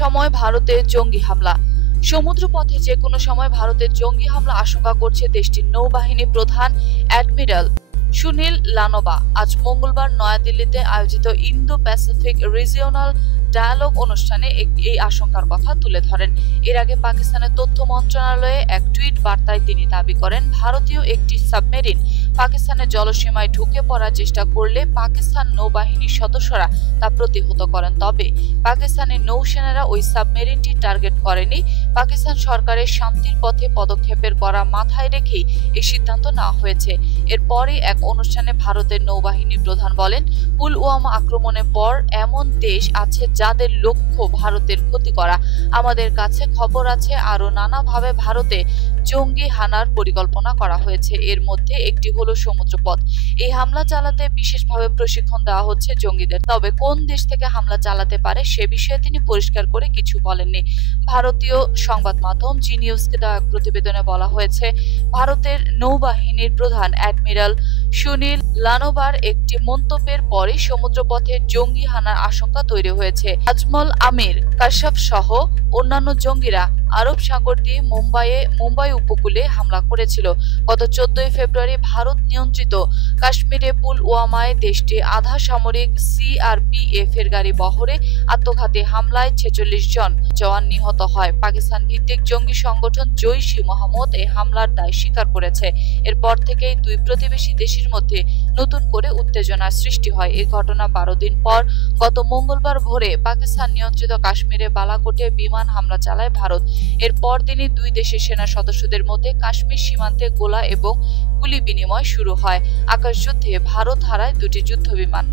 সময় ভারতে জঙ্গি হামলা। সমুদ্রপথে যে কোনো সময় ভারতের জঙ্গি হামলা আশঙ্কা করছে দেশটির নৌবাহিনী প্রধান অ্যাডমিরাল সুনীল লানোবা। আজ মঙ্গলবার নয়াদিল্লিতে আয়োজিত ইন্দো প্যাসিফিক রিজিওনাল ডায়ালগ অনুষ্ঠানে এই আশঙ্কার কথা তুলে ধরেন। এর আগে পাকিস্তানের তথ্য মন্ত্রণালয়ে এক টুইট বার্তায় তিনি দাবি করেন, ভারতীয় একটি সাবমেরিন পাকিস্তানের জলসীমায় ঢুকে পড়ার চেষ্টা করলে পাকিস্তান নৌবাহিনীর সদস্যরা তা প্রতিহত করেন। তবে পাকিস্তানের নৌসেনারা ওই সাবমেরিনটি টার্গেট করেনি। পাকিস্তান সরকারের শান্তির পথে পদক্ষেপের করা মাথায় রেখেই এই সিদ্ধান্ত নেওয়া হয়েছে। এরপরই এক অনুষ্ঠানে ভারতের নৌবাহিনী প্রধান বলেন, পুলওয়ামা আক্রমণের পর এমন দেশ আছে যাদের লক্ষ্য ভারতের ক্ষতি করা। আমাদের কাছে খবর আছে আরও নানাভাবে ভারতে জঙ্গি হানার পরিকল্পনা করা হয়েছে। এর মধ্যে একটি হলো সমুদ্রপথ। এই হামলা চালাতে বিশেষভাবে প্রশিক্ষণ দেওয়া হচ্ছে জঙ্গিদের। তবে কোন দেশ থেকে হামলা চালাতে পারে সে বিষয়ে তিনি পরিষ্কার করে কিছু বলেননি। ভারতীয় সংবাদ মাধ্যম জি নিউজকে দেওয়া এক প্রতিবেদনে বলা হয়েছে, ভারতের নৌবাহিনীর প্রধান অ্যাডমিরাল সুনীল লানোবার একটি মন্তব্যের পরে সমুদ্রপথে জঙ্গি হানার আশঙ্কা তৈরি হয়েছে। আজমল আমির কাশ্যপ সহ অন্যান্য জঙ্গিরা আরব সাগর দিয়ে মুম্বাইয়ে, মুম্বাই উপকূলে হামলা করেছিল। গত চোদ্দই ফেব্রুয়ারি ভারত নিয়ন্ত্রিত কাশ্মীরে পুলওয়ামায় দেশটি আধা সামরিক সিআরপিএফ এর গাড়ি বহরে আত্মঘাতী হামলায় ছেচল্লিশ জন জওয়ান নিহত হয়। পাকিস্তান ভিত্তিক জঙ্গি সংগঠন জৈশি মোহাম্মদ এই হামলার দায় স্বীকার করেছে। এরপর থেকেই দুই প্রতিবেশী দেশের মধ্যে নতুন করে উত্তেজনার সৃষ্টি হয়। এই ঘটনা বারো দিন পর গত মঙ্গলবার ভোরে পাকিস্তান নিয়ন্ত্রিত কাশ্মীরে বালাকোটে বিমান হামলা চালায় ভারত। এর পরদিনই দুই দেশের সেনা সদস্যদের মধ্যে কাশ্মীর সীমান্তে গোলা এবং গুলি বিনিময় শুরু হয়। আকাশযুদ্ধে ভারত হারায় দুটি যুদ্ধ বিমান